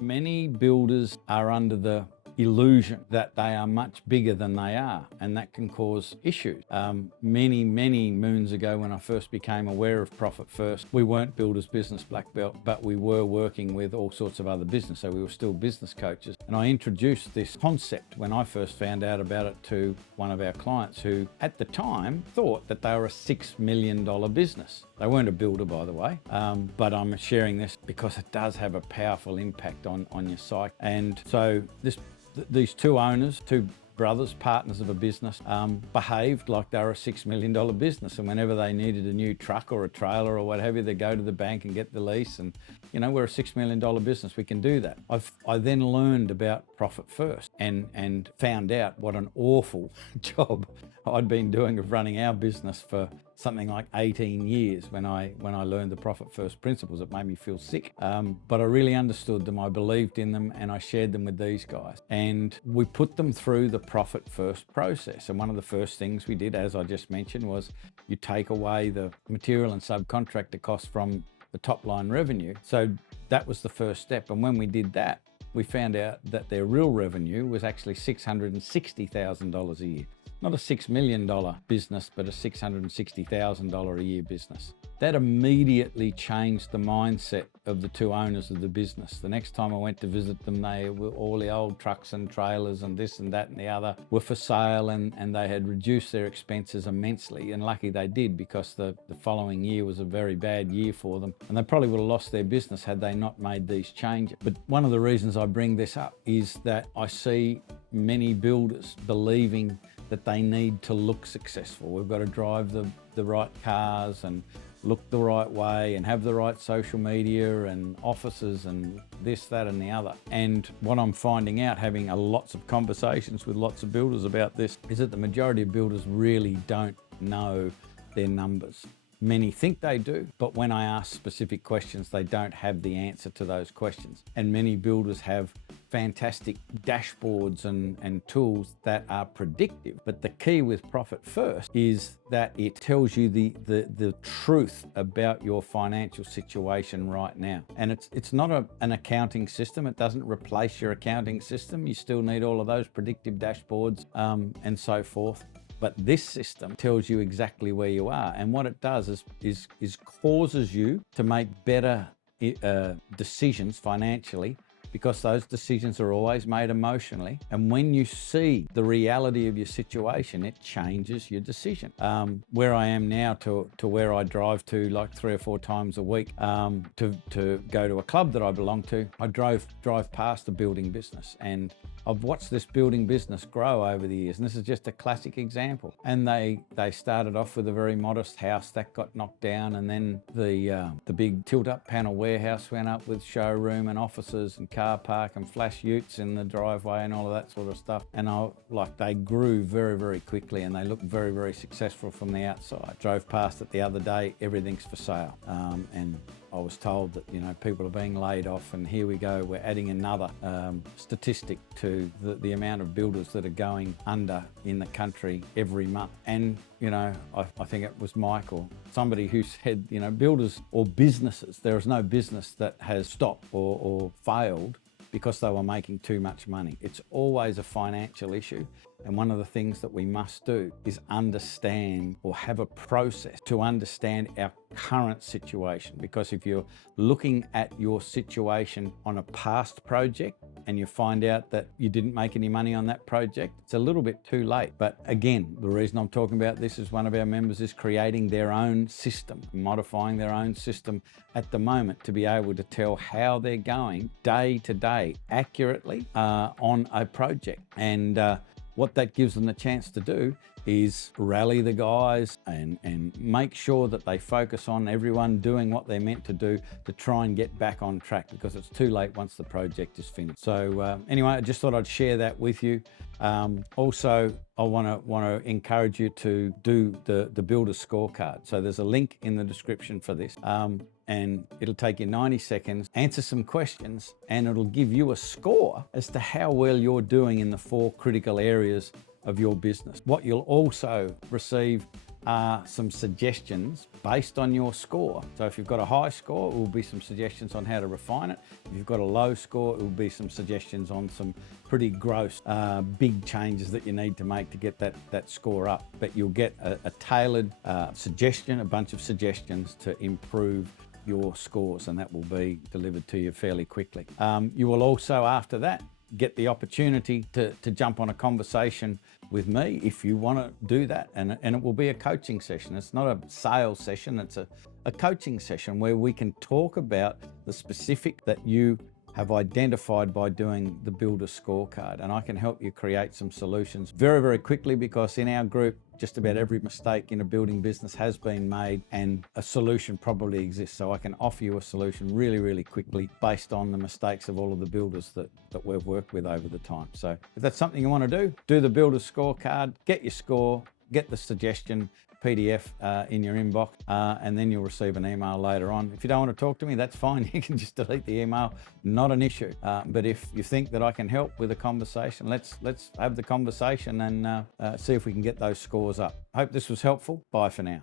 Many builders are under the illusion that they are much bigger than they are, and that can cause issues. Many moons ago, when I first became aware of Profit First, we weren't Builders Business Black Belt, but we were working with all sorts of other business, so we were still business coaches. And I introduced this concept when I first found out about it to one of our clients who, at the time, thought that they were a $6 million business. They weren't a builder, by the way, but I'm sharing this because it does have a powerful impact on your psyche. And so these two owners, two brothers, partners of a business, behaved like they were a $6 million business. And whenever they needed a new truck or a trailer or what have you, they go to the bank and get the lease. And, you know, we're a $6 million business. We can do that. I then learned about Profit First and found out what an awful job I'd been doing of running our business for something like 18 years when I learned the Profit First principles. It made me feel sick, but I really understood them, I believed in them, and I shared them with these guys. And we put them through the Profit First process. And one of the first things we did, as I just mentioned, was you take away the material and subcontractor costs from the top line revenue. So that was the first step. And when we did that, we found out that their real revenue was actually $660,000 a year. Not a $6 million business, but a $660,000 a year business. That immediately changed the mindset of the two owners of the business. The next time I went to visit them, all the old trucks and trailers and this and that and the other were for sale, and they had reduced their expenses immensely. And lucky they did, because the following year was a very bad year for them. And they probably would have lost their business had they not made these changes. But one of the reasons I bring this up is that I see many builders believing that they need to look successful. We've got to drive the right cars and look the right way and have the right social media and offices and this, that and the other. And what I'm finding out, having lots of conversations with lots of builders about this, is that the majority of builders really don't know their numbers. Many think they do, but when I ask specific questions, they don't have the answer to those questions. And many builders have fantastic dashboards and tools that are predictive. But the key with Profit First is that it tells you the truth about your financial situation right now. And it's not an accounting system. It doesn't replace your accounting system. You still need all of those predictive dashboards and so forth. But this system tells you exactly where you are. And what it does is causes you to make better decisions financially, because those decisions are always made emotionally. And when you see the reality of your situation, it changes your decision. Where I am now to where I drive to like 3 or 4 times a week to go to a club that I belong to, I drive past a building business, and I've watched this building business grow over the years. And this is just a classic example. And they started off with a very modest house that got knocked down, and then the big tilt-up panel warehouse went up with showroom and offices and car park and flash utes in the driveway and all of that sort of stuff. And they grew very, very quickly, and they looked very, very successful from the outside. Drove past it the other day, everything's for sale. And I was told that, you know, people are being laid off, and here we go, we're adding another statistic to the amount of builders that are going under in the country every month. And, you know, I think it was Mike or somebody who said, you know, builders or businesses, there is no business that has stopped or failed because they were making too much money. It's always a financial issue. And one of the things that we must do is understand, or have a process to understand our current situation. Because if you're looking at your situation on a past project and you find out that you didn't make any money on that project, it's a little bit too late. But again, the reason I'm talking about this is one of our members is creating their own system, modifying their own system at the moment to be able to tell how they're going day to day accurately on a project. And what that gives them the chance to do is rally the guys and make sure that they focus on everyone doing what they're meant to do to try and get back on track, because it's too late once the project is finished. So anyway, I just thought I'd share that with you. Also, I want to encourage you to do the Builder Scorecard. So there's a link in the description for this. And it'll take you 90 seconds, answer some questions, and it'll give you a score as to how well you're doing in the 4 critical areas of your business. What you'll also receive are some suggestions based on your score. So if you've got a high score, it will be some suggestions on how to refine it. If you've got a low score, it will be some suggestions on some pretty gross, big changes that you need to make to get that score up. But you'll get a tailored suggestion, a bunch of suggestions to improve your scores, and that will be delivered to you fairly quickly. You will also, after that, get the opportunity to jump on a conversation with me if you want to do that, and it will be a coaching session. It's not a sales session, it's a coaching session where we can talk about the specific that you have identified by doing the Builder Scorecard, and I can help you create some solutions very, very quickly, because in our group, just about every mistake in a building business has been made and a solution probably exists. So I can offer you a solution really, really quickly based on the mistakes of all of the builders that we've worked with over the time. So if that's something you want to do the Builder Scorecard, get your score, get the suggestion PDF in your inbox, and then you'll receive an email later on. If you don't want to talk to me, that's fine. You can just delete the email, not an issue. But if you think that I can help with a conversation, let's have the conversation and see if we can get those scores up. Hope this was helpful. Bye for now.